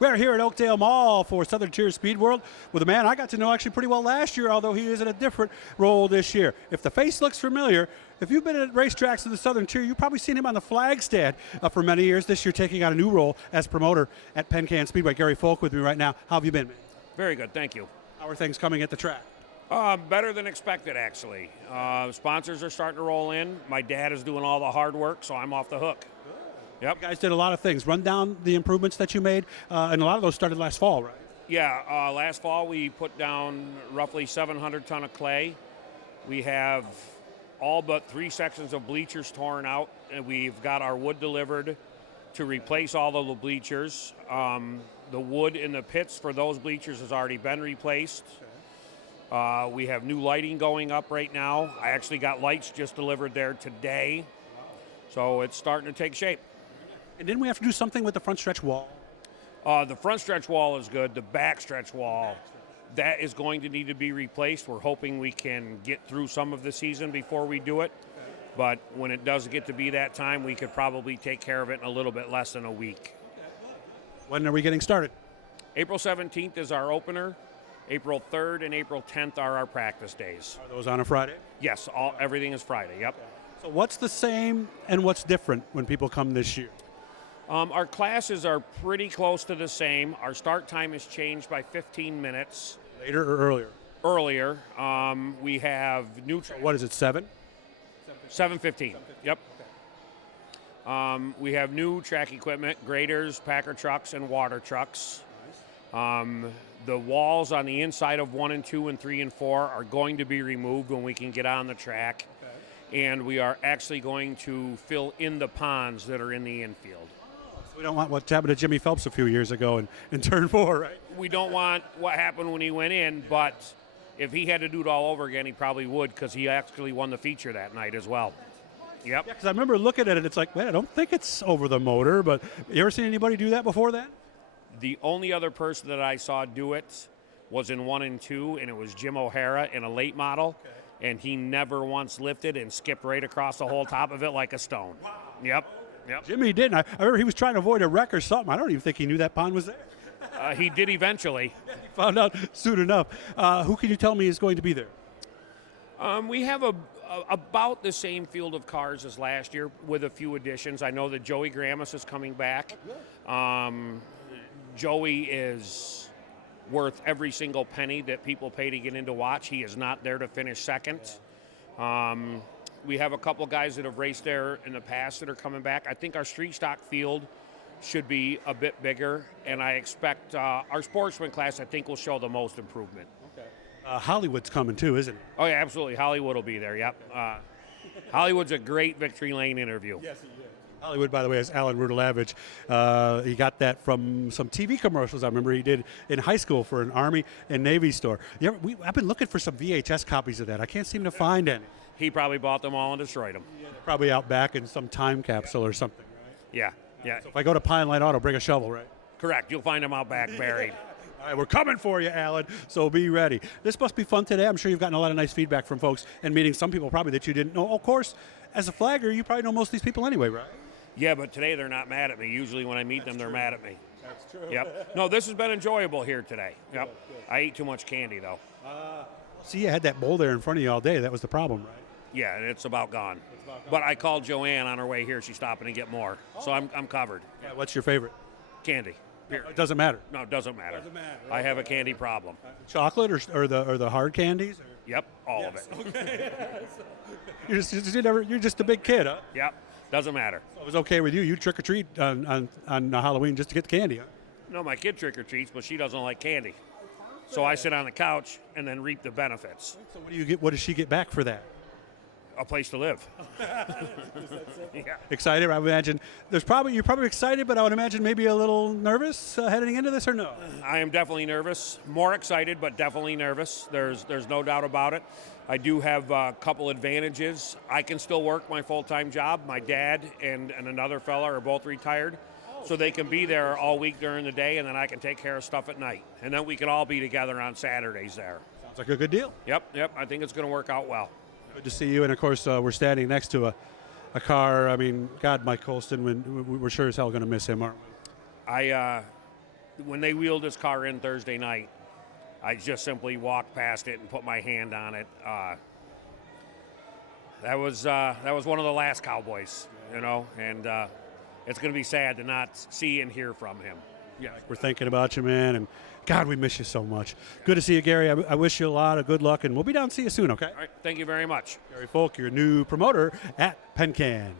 We're here at Oakdale Mall for Southern Tier Speed World with a man I got to know actually pretty well last year, although he is in a different role this year. If the face looks familiar, if you've been at racetracks in the Southern Tier, you've probably seen him on the flag stand for many years. This year taking on a new role as promoter at Penn Can Speedway. Gary Folk with me right now. How have you been, man? Very good, thank you. How are things coming at the track? Better than expected, actually. Sponsors are starting to roll in. My dad is doing all the hard work, so I'm off the hook. Yep. You guys did a lot of things. Run down the improvements that you made, and a lot of those started last fall, right? Yeah, last fall we put down roughly 700 ton of clay. We have all but 3 sections of bleachers torn out, and we've got our wood delivered to replace all of the bleachers. The wood in the pits for those bleachers has already been replaced. We have new lighting going up right now. I actually got lights just delivered there today, so it's starting to take shape. And didn't we have to do something with the front stretch wall? The front stretch wall is good. The back stretch wall, that is going to need to be replaced. We're hoping we can get through some of the season before we do it. But when it does get to be that time, we could probably take care of it in a little bit less than a week. When are we getting started? April 17th is our opener. April 3rd and April 10th are our practice days. Are those on a Friday? Yes, everything is Friday, yep. So what's the same and what's different when people come this year? Our classes are pretty close to the same. Our start time has changed by 15 minutes. Later or earlier? Earlier. We have new... What is it, 7? 7:15. Yep. We have new track equipment, graders, Packer trucks, and water trucks. The walls on the inside of 1 and 2 and 3 and 4 are going to be removed when we can get on the track. Okay. And we are actually going to fill in the ponds that are in the infield. We don't want what happened to Jimmy Phelps a few years ago in turn 4, right? We don't want what happened when he went in, but if he had to do it all over again, he probably would, because he actually won the feature that night as well. Yep. Yeah, because I remember looking at it, it's like, man, I don't think it's over the motor, but you ever seen anybody do that before that? The only other person that I saw do it was in 1 and 2, and it was Jim O'Hara in a late model, and he never once lifted and skipped right across the whole top of it like a stone. Wow. Yep. Jimmy didn't. I remember he was trying to avoid a wreck or something. I don't even think he knew that pond was there. He did eventually. Yeah, he found out soon enough. Who can you tell me is going to be there? We have about the same field of cars as last year with a few additions. I know that Joey Gramis is coming back. Joey is worth every single penny that people pay to get in to watch. He is not there to finish second. We have a couple guys that have raced there in the past that are coming back. I think our street stock field should be a bit bigger, and I expect our sportsman class, I think, will show the most improvement. Okay. Hollywood's coming too, isn't it? Oh, yeah, absolutely. Hollywood will be there, yep. Hollywood's a great Victory Lane interview. Yes, he is. Hollywood, by the way, is Alan Rudelavich. He got that from some TV commercials I remember he did in high school for an Army and Navy store. I've been looking for some VHS copies of that. I can't seem to find any. He probably bought them all and destroyed them. Yeah, probably out back in some time capsule or something, right? Yeah. So if I go to Pine Line Auto, bring a shovel, right? Correct. You'll find them out back buried. All right, we're coming for you, Alan, so be ready. This must be fun today. I'm sure you've gotten a lot of nice feedback from folks and meeting some people probably that you didn't know. Of course, as a flagger, you probably know most of these people anyway, right? Yeah, but today they're not mad at me. Usually when I meet them, they're mad at me. That's true. Yep. No, this has been enjoyable here today. Yep. Good. I ate too much candy, though. See, you had that bowl there in front of you all day. That was the problem, right? Yeah, it's about gone. But I called Joanne on her way here. She's stopping to get more. So I'm covered. Yeah, what's your favorite? Candy. It doesn't matter. No, it doesn't matter. Right? I have a candy problem. Chocolate or the hard candies? Or? Yep, all of it. Okay. you're just a big kid, huh? Yep, doesn't matter. So it was okay with you. You trick or treat on Halloween just to get the candy, huh? No, my kid trick or treats, but she doesn't like candy. So I sit on the couch and then reap the benefits. So what do you get? What does she get back for that? A place to live. Yeah. Excited? I would imagine you're probably excited, but I would imagine maybe a little nervous heading into this, or no? I am definitely nervous. More excited, but definitely nervous. There's no doubt about it. I do have a couple advantages. I can still work my full-time job. My dad and another fella are both retired, so they can be there all week during the day, and then I can take care of stuff at night. And then we can all be together on Saturdays there. Sounds like a good deal. Yep. I think it's going to work out well. Good to see you, and of course we're standing next to a car. I mean, God, Mike Colston, we're sure as hell going to miss him, aren't we? when they wheeled his car in Thursday night, I just simply walked past it and put my hand on it. That was one of the last Cowboys, you know, and it's going to be sad to not see and hear from him. Yeah, we're thinking about you, man, and God, we miss you so much. Good to see you, Gary. I wish you a lot of good luck, and we'll be down to see you soon, okay? All right, thank you very much. Gary Folk, your new promoter at Penn Can.